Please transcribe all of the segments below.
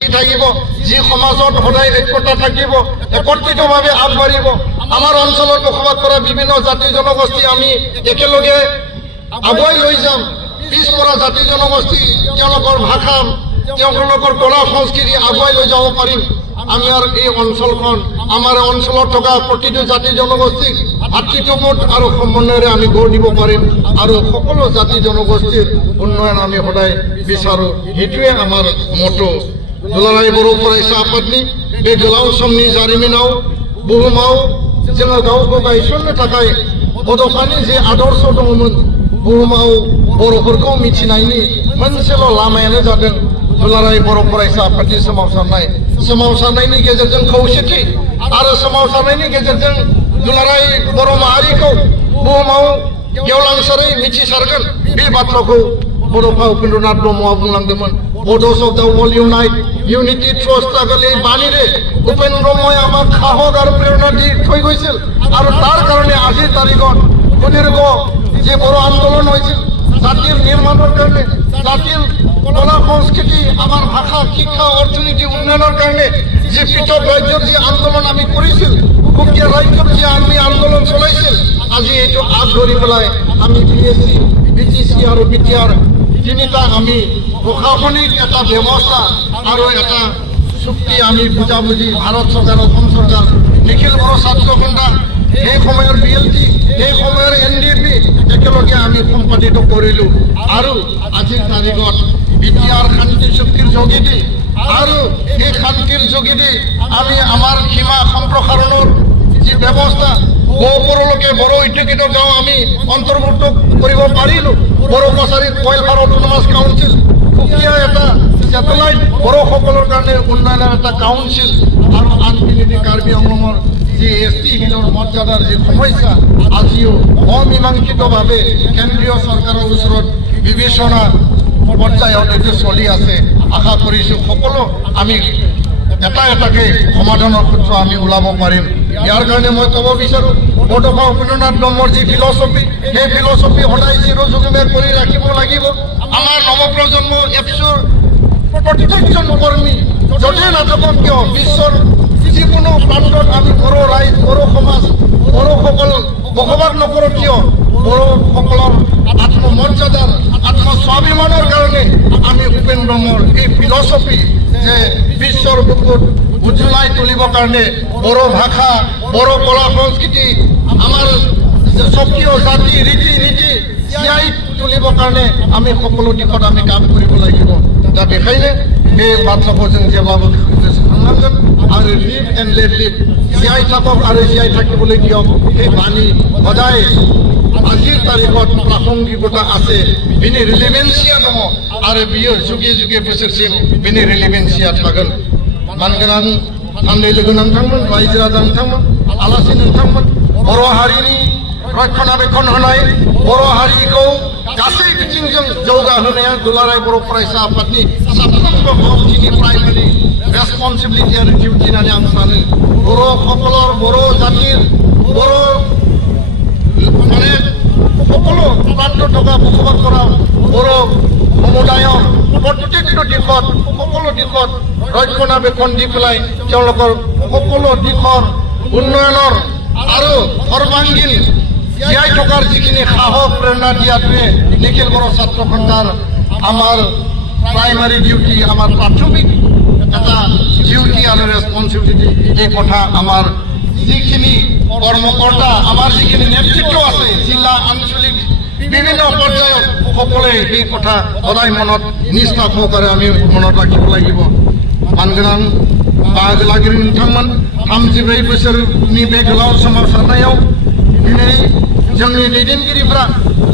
থাকিব যি সমাজত সদায় ঐক্যতা থাকিব একত্ৰিতভাৱে আগবাঢ়িব আমাৰ অঞ্চলত বসবাস কৰা বিভিন্ন জাতি জনগোষ্ঠী আমি একেলগে আগুৱাই লৈ যাম পিছপৰা জাতি জনগোষ্ঠী তেওঁলোকৰ ভাষা তেওঁলোকৰ কলা সংস্কৃতি আগুৱাই লৈ যাব পাৰিম আমি আৰু এই অঞ্চলখন আমাৰ অঞ্চলত থকা প্ৰতিটো জাতি জনগোষ্ঠীক ভাতৃত্ববোধ আৰু সমন্বয়েৰে আমি গঢ় দিব পাৰিম আৰু সকলো জাতি জনগোষ্ঠীৰ উন্নয়ন আমি সদায় বিচাৰোঁ এইটোৱে আমাৰ মটো दुलाराय बर' फरायसा आफादनि बे गोलाव समनि जारिमिनाव बुहुमाव जोङो गावखौ गायसननो थाखाय बड'फानि जे आदर्श दङमोन बुहुमाव बर'फोरखौ मिथिनायनि मोनसेल' लामायानो जादों दुलाराय बर' फरायसा आफादनि सोमावसारनायनि गेजेरजों खौसेथि आरो सोमावसारनायनि गेजेरजों दुलाराय बर' माहारिखौ बुहुमाव गेवलांसारै मिथिसारगोन बे बाथ्राखौ बड'फा उपेन्द्रनाथ ब्रह्मआ बुंलांदोंमोन Bodos of the world unite, unity through struggle in Banire, Upendra Brahma আমার সাহস আর প্রেরণা দি থৈ গৈছিল আৰু তাৰ কাৰণে আজিৰ তাৰিখত সুদীৰ্ঘ যে বড় আন্দোলন হৈছিল জাতিৰ নিৰ্মাণৰ কাৰণে জাতিৰ কলা সংস্কৃতি আমাৰ ভাষা শিক্ষা অৰ্থনীতি উন্নয়নৰ কাৰণে যে পৃথক ৰাজ্যৰ যে আন্দোলন আমি কৰিছিল সুকীয়া ৰাজ্যৰ যে আমি আন্দোলন চলাইছিল আজি এইটো আগ ধৰি পেলাই আমি বিএসসি বিটিসি আৰু বিটিআৰ তিনিটা আমি প্ৰশাসনিক এটা ব্যৱস্থা আৰু এটা চুক্তি আমি বুজাবুজি ভাৰত চৰকাৰ অসম চৰকাৰ নিখিল বড়ো ছাত্ৰ সন্থা এই সময়ৰ বিএলটি এই সময়ৰ এনডিএফি একেলগে আমি সম্পাদিত কৰিলোঁ আৰু আজিৰ তাৰিখত বিটিআৰ শান্তি চুক্তিৰ যোগেদি আৰু এই শান্তিৰ যোগেদি আমি আমাৰ সীমা সম্প্ৰসাৰণৰ যি ব্যৱস্থা গহপুৰলৈকে বড়ো অধ্যুষিত গাঁও আমি অন্তৰ্ভুক্ত কৰিব পাৰিলোঁ বড়ো কছাৰী কয়লপাৰ অটোনমাছ কাউন্সিল সুকীয়া এটা ছেটেলাইট বড়োসকলৰ কাৰণে উন্নয়নৰ এটা কাউন্সিল আৰু আনকি কাৰ্বি আংলঙৰ যি এছটি হিলৰ মৰ্যাদাৰ যি সমস্যা আজিও অমীমাংসিতভাৱে কেন্দ্ৰীয় চৰকাৰৰ ওচৰত বিবেচনা পৰ্যায়ত এইটো চলি আছে আশা কৰিছোঁ সকলো আমি এটা এটাকে সমাধানৰ সূত্ৰ আমি ওলাব পাৰিম ইয়াৰ কাৰণে মই ক'ব বিচাৰোঁ বড'ফা উपेन्द्रनाथ ব্ৰহ্মৰ যি ফিলচফি সেই ফিলচফি সদায় চিৰযুগমে কৰি ৰাখিব লাগিব আমাৰ নৱপ্ৰজন্ম এপছৰ প্ৰত্যেকজন কৰ্মী য'তেই নাথাকক কিয় বিশ্বৰ যিকোনো প্ৰান্তত আমি বড়ো ৰাইজ বড়ো সমাজ বড়োসকল বসবাস নকৰোঁ কিয় বড়োসকলৰ আত্মমৰ্যাদাৰ আত্মস্বাভিমানৰ কাৰণে আমি উপেন ব্ৰহ্মৰ এই ফিলচফি যে বিশ্বৰ বুকুত উজ্বলাই তুলিবৰ কাৰণে বড়ো ভাষা বড়ো কলা সংস্কৃতি আমাৰ স্বকীয় জাতি ৰীতি নীতি জীয়াই তুলিবৰ কাৰণে আমি সকলো দিশত আমি কাম কৰিব লাগিব दा बेखायनो बे बाथ्राखौ जों जेब्लाबो साननांगोन आरो लिभ एन्ड लेट लिभ जीआई थाকক आरो जीआई থাকিবলৈ দিয়ক এই বাণী সদায় আজিৰ তাৰিখত প্ৰাসংগিকতা আছে बिनि रिलेभेन्सिया दङ आरो बियो जुगे जुगे बोसोरसिम बिनि रिलेभेन्सिया थागोन मानगोनां थान्दै लोगो नोंथांमोन रायजो राजा नोंथांमोन आलासि नोंथांमोन बर' हारिनि रक्षणाबेक्षण होनाय बर' हारिखौ गासै बिथिंजों जौगाहोनाया दुलाराय बर' फरायसा आफादनि साफ्रोमबो मावथिनि प्राइमारि रेसपन्सिबिलिटि आरो डिउटि होननानै आं सानो बर'সকলৰ बर' জাতিৰ बर' মানে সকলো প্ৰান্তত থকা বসবাস কৰা বৰ' সমুদায়ৰ প্ৰত্যেকটো দিশত সকলো দিশত ৰক্ষণাবেক্ষণ দি পেলাই তেওঁলোকৰ সকলো দিশৰ উন্নয়নৰ আৰু সৰ্বাংগীন জীয়াই থকাৰ যিখিনি সাহস প্ৰেৰণা দিয়াটোৱে নিখিল বড়ো ছাত্ৰ সন্থাৰ আমাৰ প্ৰাইমাৰী ডিউটি আমাৰ প্ৰাথমিক এটা ডিউটি আৰু ৰেছপন্সিবিলিটি এই কথা আমাৰ যিখিনি কৰ্মকৰ্তা আমাৰ যিখিনি নেতৃত্ব আছে জিলা আঞ্চলিক বিভিন্ন পৰ্যায়ত সকলোৱে এই কথা সদায় মনত নিষ্ঠা সহকাৰে আমি মনত ৰাখিব লাগিব मानगोनां बाहागो लागिरि नोंथांमोन 34 बोसोरनि बे गोलाव सोमावसारनायाव दिनै जोंनि दैदेनगिरिफ्रा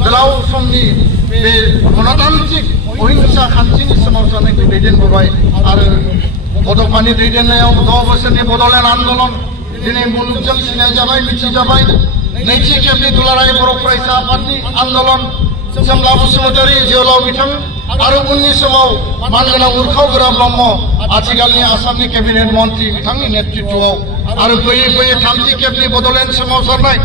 गोलाव समनि बे गणतान्त्रिक अहिंसा खान्थिनि सोमावसारनायखौ दैदेनबोबाय आरो बड'फानि दैदेननायाव 10 बोसोरनि बड'लेण्ड आन्दोलन दिनै मुलुगजों सिनायजाबाय मिथिजाबाय नैथि खेबनि दुलाराय बर' फरायसा आफादनि आन्दोलन जोंगा बसुमतारी जोहोलाव बिथां आरो उननि समाव मानगोनां उर्खाव गोरा ब्रह्म आथिखालनि आसामनि केबिनेट मन्त्रि बिथांनि नेतृत्वआव आरो फैयै फैयै थामथि खेबनि बड'लेण्ड सोमावसारनाय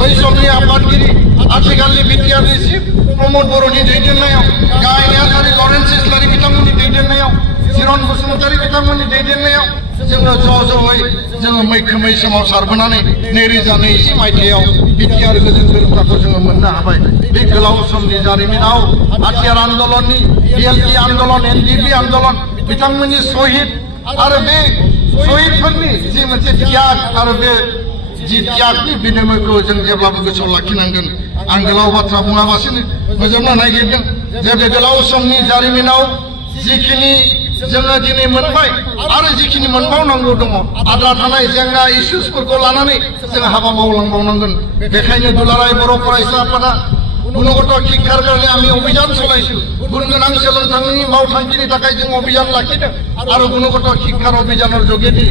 बै समनि आफादगिरि आथिखालनि बिटिआरनि चिफ प्रमद बर'नि दैदेननायाव गाहाय नेहाथारि लरेन्स इस्लारि बिथांमोननि दैदेननायाव चिरन बसुमतारी बिथांमोननि दैदेननायाव जोङो ज'-ज'यै जोङो मैखोमै सोमावसारबोनानै 2020 मायथाइयाव बिटिआर गोजोन गोरोबथाखौ जोङो मोननो हाबाय। बे गोलाव समनि जारिमिनाव हाथियार आन्दलननि बिएलपि आन्दलन एनडिपि आन्दलन बिथांमोननि शहीद आरो बे शहीदफोरनि जि मोनसे त्याग आरो बे जि त्यागनि बिनिमयखौ जों जेब्लाबो गोसोआव लाखिनांगोन। आं गोलाव बाथ्रा बुङाबासिनो फोजोबनो नागिरदों जे बे गोलाव समनि जारिमिनाव जिखिनि जोङो दिनै मोनबाय आरो जिखिनि मोनबावनांगौ दङ आद्रा थानाय जेंना इस्युसफोरखौ लानानै जों हाबा मावलांबावनांगोन। बेखायनो दुलाराय बर' फरायसा आफादा गुणगत शिक्षार कारणे आमी अभियान चलाइছো। गुण गोनां सोलोंथाइनि मावथांखिनि थाखाय जों अभियान लाखिदों आरो गुणगत शिक्षार अभियानर जोगेदि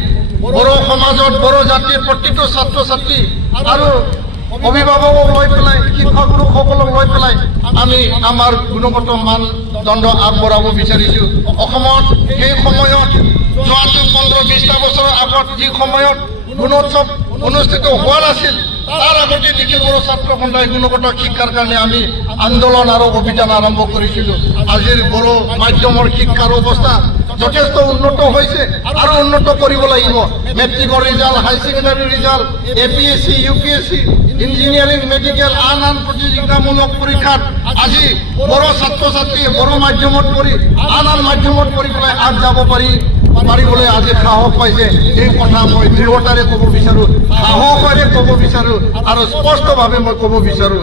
बर' समाजत बर' जातिर प्रतिটো ছাত্ৰ ছাত্ৰী আৰু অভিভাৱকক লৈ পেলাই শিক্ষাগুৰুসকলক লৈ পেলাই আমি আমাৰ গুণগত মানদণ্ড আগবঢ়াব বিচাৰিছো। অসমত সেই সময়ত যোৱাটো 15-20টা বছৰৰ আগত যি সময়ত গুণোৎসৱ অনুষ্ঠিত হোৱা নাছিল তাৰ আগতে নিখিল বড়ো ছাত্ৰ সন্থাই গুণগত শিক্ষাৰ কাৰণে আমি আন্দোলন আৰু অভিযান আৰম্ভ কৰিছিলো। আজিৰ বড়ো মাধ্যমৰ শিক্ষাৰ অৱস্থা যথেষ্ট উন্নত হৈছে আৰু উন্নত কৰিব লাগিব। মেট্ৰিকৰ result, high secondary result, APSC, UPSC, engineering, medical আন প্ৰতিযোগিতামূলক পৰীক্ষাত আজি বড়ো ছাত্ৰ ছাত্ৰী বড়ো মাধ্যমত পঢ়ি আন মাধ্যমত পঢ়ি পেলাই আগ যাব পাৰিবলৈ আজি সাহস পাইছে। এই কথা মই দৃঢ়তাৰে ক'ব বিচাৰো, সাহসেৰে ক'ব বিচাৰো আৰু স্পষ্টভাৱে মই ক'ব বিচাৰো।